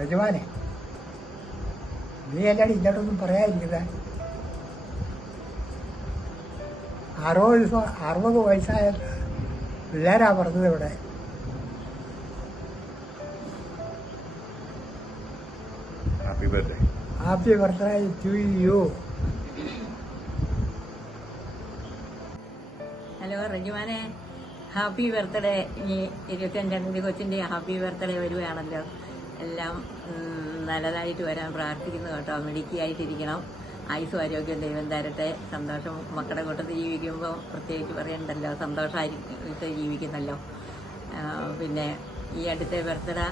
യജമാനെ, നീ അല്ലാണ്ട് ഇങ്ങോട്ടൊന്നും പറയാതിരിക്കുന്നത്. 60 വയസ്സായ പിള്ളേരാ പറഞ്ഞത് ഇവിടെ. Happy birthday to you. Hello റജുമാനെ, ഹാപ്പി ബർത്ത്ഡേ. ഇനി 25-ാം തീയതി കൊച്ചിൻ്റെ ഹാപ്പി ബർത്ത്ഡേ വരുകയാണല്ലോ. എല്ലാം നല്ലതായിട്ട് വരാൻ പ്രാർത്ഥിക്കുന്നു കേട്ടോ. മിടുക്കിയായിട്ടിരിക്കണം. ആയുസ്സും ആരോഗ്യം ദൈവം തരട്ടെ. സന്തോഷം. മക്കളുടെ കൂട്ടത്തിൽ ജീവിക്കുമ്പോൾ പ്രത്യേകിച്ച് പറയണ്ടല്ലോ, സന്തോഷമായിട്ട് ജീവിക്കുന്നല്ലോ. പിന്നെ ഈ അടുത്ത ബർത്ത്ഡേ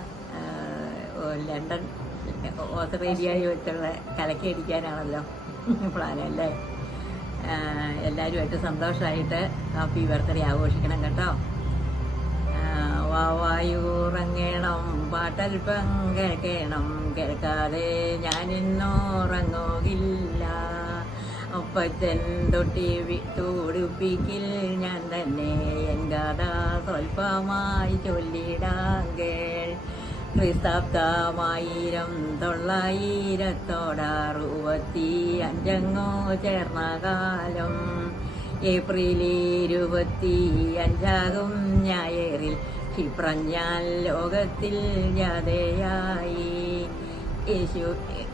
ലണ്ടൻ ഓസ്ട്രേലിയയിൽ വെച്ചുള്ള കലക്കടിക്കാനാണല്ലോ പ്ലാനല്ലേ. എല്ലാവരുമായിട്ട് സന്തോഷമായിട്ട് ഹാപ്പി ബർത്ത്ഡേ ആഘോഷിക്കണം കേട്ടോ. വായുറങ്ങണം, പാട്ടൽപ്പം കേൾക്കണം, കേൾക്കാതെ ഞാനിന്നോറങ്ങുകില്ല. ഒപ്പച്ചൻ തൊട്ടി തുടിപ്പിക്കിൽ ഞാൻ തന്നെ എൻ കഥ സ്വൽപ്പമായി ചൊല്ലിടാങ്കേൾ. ക്രിസ്താബ്ദം 1965 ചേർന്ന കാലം. ഏപ്രിൽ 25 ഞായറിൽ ക്ഷിപ്രഞ്ഞാൽ ലോകത്തിൽ ജാതയായി. യേശു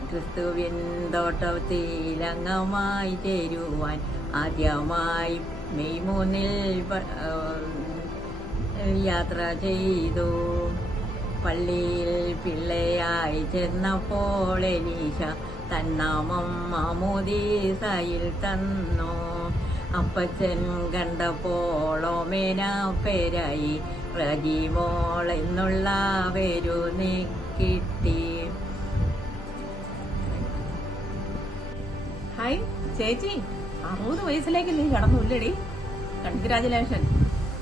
ക്രിസ്തുവിൻ തോട്ടത്തിൽ അംഗമായി ചേരുവാൻ ആദ്യമായി മെയ് 3 യാത്ര ചെയ്തു. പള്ളിയിൽ പിള്ളയായി ചെന്നപ്പോൾ എലീശ തന്നാമം മാമോദീസയിൽ തന്നു. അപ്പച്ചൻ കണ്ടപ്പോൾ ഓമേന പേരായി റജിമോൾ എന്നുള്ള പേരു കിട്ടി. ഹായ് ചേച്ചി, 60 വയസ്സിലേക്ക് നീ കടന്നുല്ലടി. Congratulation,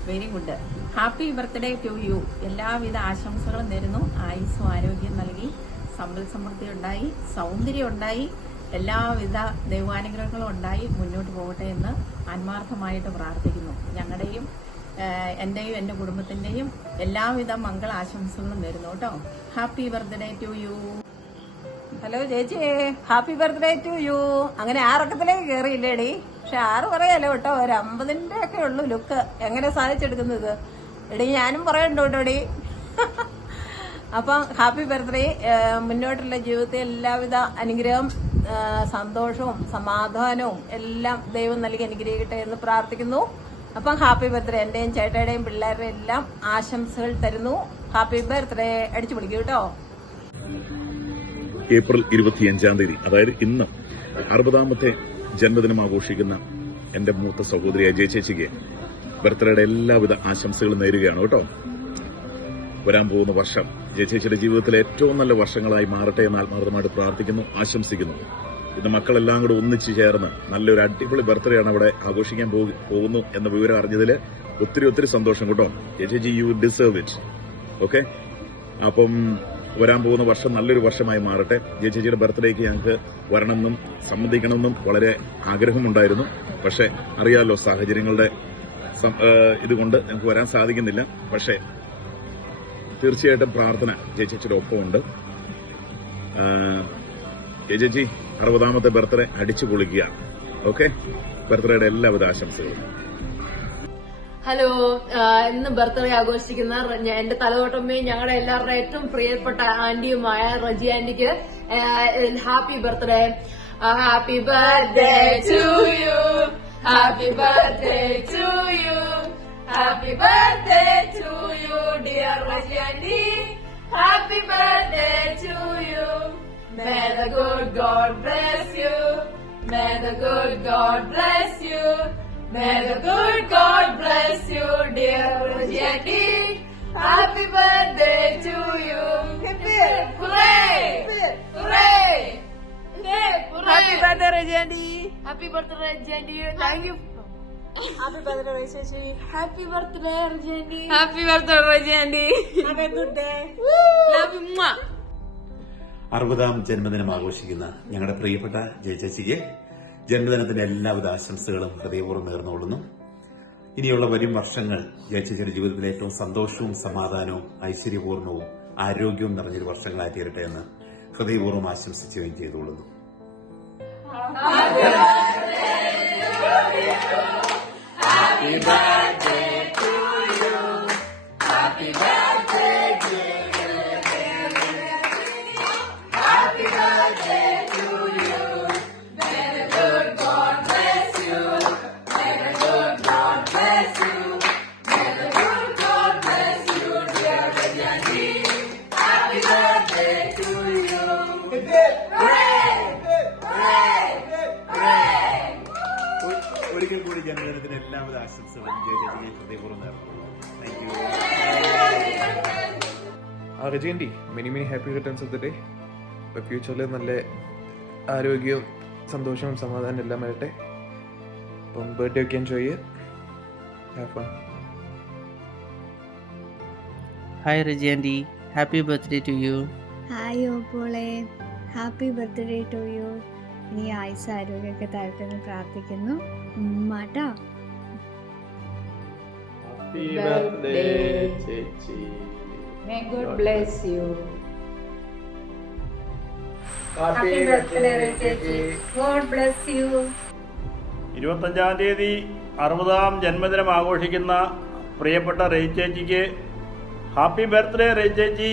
very good. Happy birthday to you. എല്ലാവിധ ആശംസകളും നേരുന്നു. ആയുസ്സും ആരോഗ്യം നൽകി സമ്പൽ സമൃദ്ധി ഉണ്ടായി, സൗന്ദര്യം ഉണ്ടായി, എല്ലാവിധ ദൈവാനുഗ്രഹങ്ങളും ഉണ്ടായി മുന്നോട്ട് പോകട്ടെ എന്ന് ആത്മാർത്ഥമായിട്ട് പ്രാർത്ഥിക്കുന്നു. ഞങ്ങളുടെയും എന്റെയും എന്റെ കുടുംബത്തിന്റെയും എല്ലാവിധ മംഗള ആശംസകളും നേരുന്നു കേട്ടോ. Happy birthday to you. Hello ചേച്ചി, ഹാപ്പി ബർത്ത്ഡേ ടു യു. അങ്ങനെ ആറക്കത്തിലേക്ക് കയറിയില്ലേടി? പക്ഷെ 6 പറയാലോ കേട്ടോ. ഒരു 50-ന്റെ ഒക്കെ ഉള്ളു ലുക്ക്. എങ്ങനെ സാധിച്ചെടുക്കുന്നത് എടി? ഞാനും പറയണ്ടോ കേട്ടോടി. അപ്പം ഹാപ്പി ബർത്ത്ഡേ. മുന്നോട്ടുള്ള ജീവിതത്തിൽ എല്ലാവിധ അനുഗ്രഹം, സന്തോഷവും സമാധാനവും എല്ലാം ദൈവം നൽകി അനുഗ്രഹിക്കട്ടെ എന്ന് പ്രാർത്ഥിക്കുന്നു. അപ്പം ഹാപ്പി ബർത്ത്ഡേ. എന്റെയും ചേട്ടയുടെയും പിള്ളേരുടെയും എല്ലാം ആശംസകൾ തരുന്നു. Happy birthday. അടിച്ചു പിടിക്കൂ കേട്ടോ. ഏപ്രിൽ 25-ാം തീയതി, അതായത് ഇന്ന് 60ാമത്തെ ജന്മദിനം ആഘോഷിക്കുന്ന എന്റെ മൂത്ത സഹോദരിയായ ജയചേച്ചിക്ക് ബർത്ത്ഡേയുടെ എല്ലാവിധ ആശംസകളും നേരുകയാണ് കേട്ടോ. വരാൻ പോകുന്ന വർഷം ജയചേച്ചിയുടെ ജീവിതത്തിലെ ഏറ്റവും നല്ല വർഷങ്ങളായി മാറട്ടെ എന്ന് ആത്മാർത്ഥമായിട്ട് പ്രാർത്ഥിക്കുന്നു, ആശംസിക്കുന്നു. ഇന്ന് മക്കളെല്ലാം കൂടെ ഒന്നിച്ചു ചേർന്ന് നല്ലൊരു അടിപൊളി ബർത്ത്ഡേ ആണ് അവിടെ ആഘോഷിക്കാൻ പോകുന്നു എന്ന വിവരം അറിഞ്ഞതിൽ ഒത്തിരി സന്തോഷം കേട്ടോ. ജയചേച്ചി, യു ഡിസേർവ് ഇറ്റ്. ഓക്കെ, അപ്പം വരാൻ പോകുന്ന വർഷം നല്ലൊരു വർഷമായി മാറട്ടെ. ജയചേച്ചിയുടെ ബർത്ത്ഡേക്ക് ഞങ്ങൾക്ക് വരണമെന്നും സംബന്ധിക്കണമെന്നും വളരെ ആഗ്രഹമുണ്ടായിരുന്നു. പക്ഷെ അറിയാലോ, സാഹചര്യങ്ങളുടെ ഇതുകൊണ്ട് ഞങ്ങൾക്ക് വരാൻ സാധിക്കുന്നില്ല. പക്ഷേ തീർച്ചയായിട്ടും പ്രാർത്ഥന ജയചേച്ചിയുടെ ഒപ്പമുണ്ട്. ജയചേച്ചി 60ാമത്തെ ബർത്ത്ഡേ അടിച്ചു പൊളിക്കുക. ഓക്കെ, ബർത്ത്ഡേയുടെ എല്ലാവിധ ആശംസകളും. ഹലോ, ഇന്ന് ബർത്ത്ഡേ ആഘോഷിക്കുന്ന എന്റെ തലതൊട്ടമ്മയും ഞങ്ങളുടെ എല്ലാവരുടെ ഏറ്റവും പ്രിയപ്പെട്ട ആന്റിയുമായ റജി ആന്റിക്ക് happy birthday. Happy birthday to you. Happy birthday to you. Happy birthday to you dear Reji aunty. Happy birthday to you. May the good God bless you. May the good God bless you. May the good God bless you, dear Rajati. Happy birthday to you. Hooray! Hooray! Happy birthday Reji. Happy birthday, Rajati. Thank you. Happy birthday ചേച്ചി. Happy birthday, Rajati. Happy birthday Reji. Have A good day. Love you. 60ാം ജന്മദിനം ആഘോഷിക്കുന്ന ഞങ്ങളുടെ പ്രിയപ്പെട്ട ജയചേച്ചിക്ക് ജന്മദിനത്തിന്റെ എല്ലാവിധ ആശംസകളും ഹൃദയപൂർവ്വം നേർന്നുകൊള്ളുന്നു. ഇനിയുള്ള വരും വർഷങ്ങൾ ജയചേച്ചിയുടെ ജീവിതത്തിലെ ഏറ്റവും സന്തോഷവും സമാധാനവും ഐശ്വര്യപൂർണവും ആരോഗ്യവും നിറഞ്ഞൊരു വർഷങ്ങളായി തീരട്ടെ എന്ന് ഹൃദയപൂർവ്വം ആശംസിക്കുകയും ചെയ്തുകൊള്ളുന്നു. ഒരിക്കൽ കൂടി ജന്മദിനത്തിന് എല്ലാവിധ ആശംസകളും ജയചേച്ചിയെ ഹൃദയപൂർവ്വം നേർന്നു. Thank you. Rajendi, many happy returns of the day. ഇപ്പോൾ ഫ്യൂച്ചറിൽ നല്ല ആരോഗ്യവും സന്തോഷവും സമാധാനം എല്ലാം വരട്ടെ. അപ്പം ബർത്ത്ഡേ ഒക്കെ എൻജോയ് ചെയ്യുക. Have fun. Hi Reji aunty, happy birthday to you. Hi ഓപ്പോളെ, ഹാപ്പി ബർത്ത്ഡേ ടു യു. ഇനി ആയുസ് ആരോഗ്യമൊക്കെ തരട്ടെ എന്ന് പ്രാർത്ഥിക്കുന്നു. മാട്ടാ. ഹാപ്പി ബർത്ത്ഡേ ചേച്ചി. May God bless you. Happy birthday ചേച്ചി. God bless you. 25-ാം തീയതി 60-ാം ജന്മദിനം ആഘോഷിക്കുന്ന പ്രിയപ്പെട്ട റേയ് ചേച്ചിക്ക് ഹാപ്പി ബർത്ത്ഡേ റേയ് ചേച്ചി.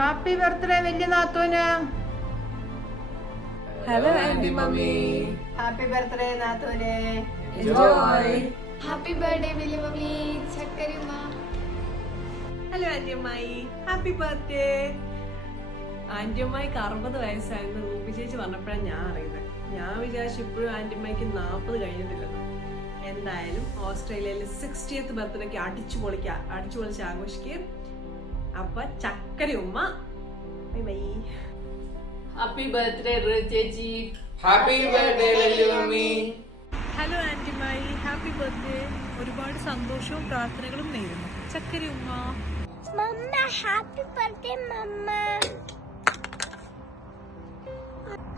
ഹാപ്പി ബർത്ത്ഡേ വലിയ നാത്തൂന്. Hello aunty mummy. Happy birthday നാത്തൂനെ. എൻജോയ്. ഹാപ്പി ബർത്ത്ഡേ വലിയ മമ്മി ചക്കരമ്മ. ഹലോ ആന്റിയമ്മായി, ഹാപ്പി ബർത്ത്ഡേ. ആന്റിയമ്മായിക്ക് 60 വയസ്സായിരുന്നു റൂബി ചേച്ചി പറഞ്ഞപ്പോഴാണ് ഞാൻ അറിയുന്നത്. ഞാൻ വിചാരിച്ചു ഇപ്പോഴും ആന്റിയമ്മയ്ക്ക് 40 കഴിഞ്ഞിട്ടില്ലെന്ന്. എന്തായാലും ഓസ്ട്രേലിയയിൽ 60th ബർത്ത്ഡേക്ക് അടിച്ചു പൊളിച്ച് ആഘോഷിക്കുക. അപ്പൊ ചക്കര ഉമ്മ. Bye bye. Happy birthday Rey ചേച്ചി. ഹാപ്പി ബർത്ത്ഡേ വലിയ മമ്മി. ഹലോ ആന്റിയമ്മായി, ഹാപ്പി ബർത്ത്ഡേ. ഒരുപാട് സന്തോഷവും പ്രാർത്ഥനകളും നേരുന്നു. ചക്കര ഉമ്മ. Mamma happy birthday mamma.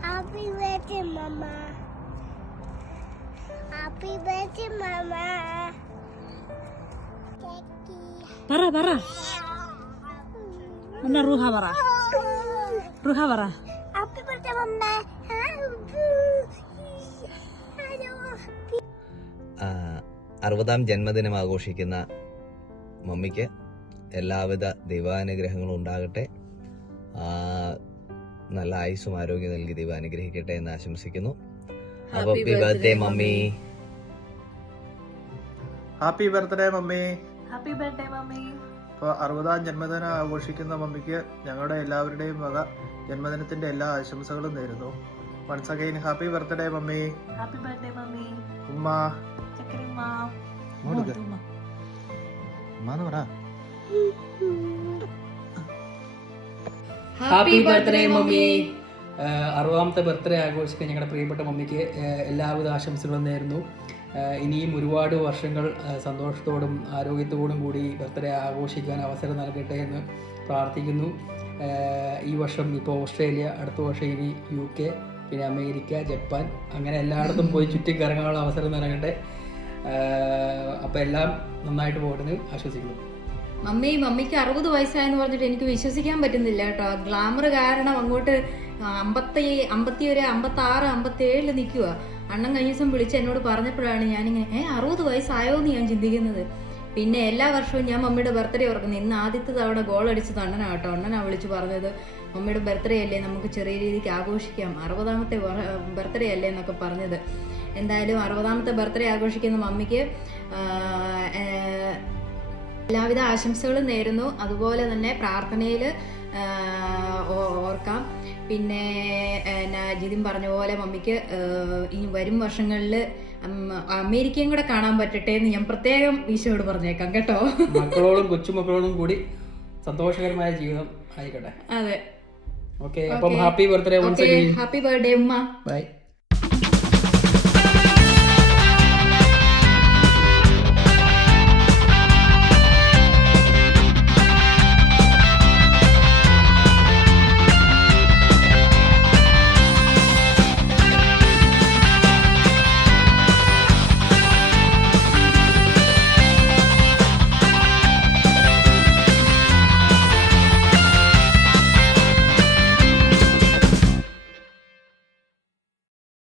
Happy birthday mamma. Happy birthday mamma. പറ എന്നാ റുഹ പറ. ഹാപ്പി ബർത്ത്ഡേ മമ്മ. 60-ാം ജന്മദിനം ആഘോഷിക്കുന്ന മമ്മിക്ക് എല്ലാവിധ ദൈവാനുഗ്രഹങ്ങളും ഉണ്ടാകട്ടെ. നല്ല ആയുസ്സും ആരോഗ്യം നൽകി ദൈവം അനുഗ്രഹിക്കട്ടെ എന്ന് ആശംസിക്കുന്നു. Happy birthday mummy. Happy birthday mummy. Happy birthday mummy. ഇപ്പോൾ 60-ാം ജന്മദിനം ആഘോഷിക്കുന്ന മമ്മിക്ക് ഞങ്ങളുടെ എല്ലാവരുടെയും വക ജന്മദിനത്തിന്റെ എല്ലാ ആശംസകളും നേരുന്നു. Once again happy birthday mummy. Happy birthday mummy. ഉമ്മ. ചക്കര ഉമ്മ. ഉമ്മാന്ന് പറ. Happy birthday mummy. 60-ാമത്തെ ബർത്ത്ഡേ ആഘോഷിക്കാൻ ഞങ്ങളുടെ പ്രിയപ്പെട്ട മമ്മിക്ക് എല്ലാവിധ ആശംസകളും നേരുന്നു. ഇനിയും ഒരുപാട് വർഷങ്ങൾ സന്തോഷത്തോടും ആരോഗ്യത്തോടും കൂടി ബർത്ത്ഡേ ആഘോഷിക്കാൻ അവസരം നൽകട്ടെ എന്ന് പ്രാർത്ഥിക്കുന്നു. ഈ വർഷം ഇപ്പോൾ ഓസ്ട്രേലിയ, അടുത്ത വർഷം ഇനി UK, പിന്നെ അമേരിക്ക, ജപ്പാൻ, അങ്ങനെ എല്ലായിടത്തും പോയി ചുറ്റിക്കറങ്ങാനുള്ള അവസരം നൽകട്ടെ. അപ്പോൾ എല്ലാം നന്നായിട്ട് പോകട്ടെന്ന് ആശ്വസിക്കുന്നു. മമ്മിക്ക് 60 വയസ്സായെന്ന് പറഞ്ഞിട്ട് എനിക്ക് വിശ്വസിക്കാൻ പറ്റുന്നില്ല കേട്ടോ. ഗ്ലാമർ കാരണം അങ്ങോട്ട് 56, 57 നിൽക്കുക. അണ്ണൻ കഴിഞ്ഞ ദിവസം വിളിച്ച് എന്നോട് പറഞ്ഞപ്പോഴാണ് ഞാനിങ്ങനെ 60 വയസ്സായോ എന്ന് ഞാൻ ചിന്തിക്കുന്നത്. പിന്നെ എല്ലാ വർഷവും ഞാൻ മമ്മിയുടെ ബർത്ത്ഡേ ഓർക്കുന്നത്. ഇന്ന് ആദ്യത്തെ തവണ ഗോൾ അടിച്ചത് അണ്ണനാണ് കേട്ടോ. അണ്ണനാണ് വിളിച്ച് പറഞ്ഞത്, മമ്മിയുടെ ബർത്ത്ഡേ അല്ലേ, നമുക്ക് ചെറിയ രീതിക്ക് ആഘോഷിക്കാം, 60-ാമത്തെ ബർത്ത്ഡേ അല്ലേ എന്നൊക്കെ പറഞ്ഞത്. എന്തായാലും 60-ാമത്തെ ബർത്ത്ഡേ ആഘോഷിക്കുന്ന മമ്മിക്ക് എല്ലാവിധ ആശംസകളും നേരുന്നു. അതുപോലെ തന്നെ പ്രാർത്ഥനയിൽ ഓർക്കാം. പിന്നെ ജിതിൻ പറഞ്ഞ പോലെ മമ്മിക്ക് ഈ വരും വർഷങ്ങളിൽ അമേരിക്കയും കൂടെ കാണാൻ പറ്റട്ടെ എന്ന് ഞാൻ പ്രത്യേകം ഈശോയോട് പറഞ്ഞേക്കാം കേട്ടോ. മക്കളോടും കൊച്ചുമക്കളോടും കൂടി സന്തോഷകരമായ ജീവിതം ആയിക്കട്ടെ. അതെ. ഓക്കെ, അപ്പം ഹാപ്പി ബർത്ത്ഡേ. ഹാപ്പി ബർത്ത്ഡേ ഉമ്മ. ബൈ.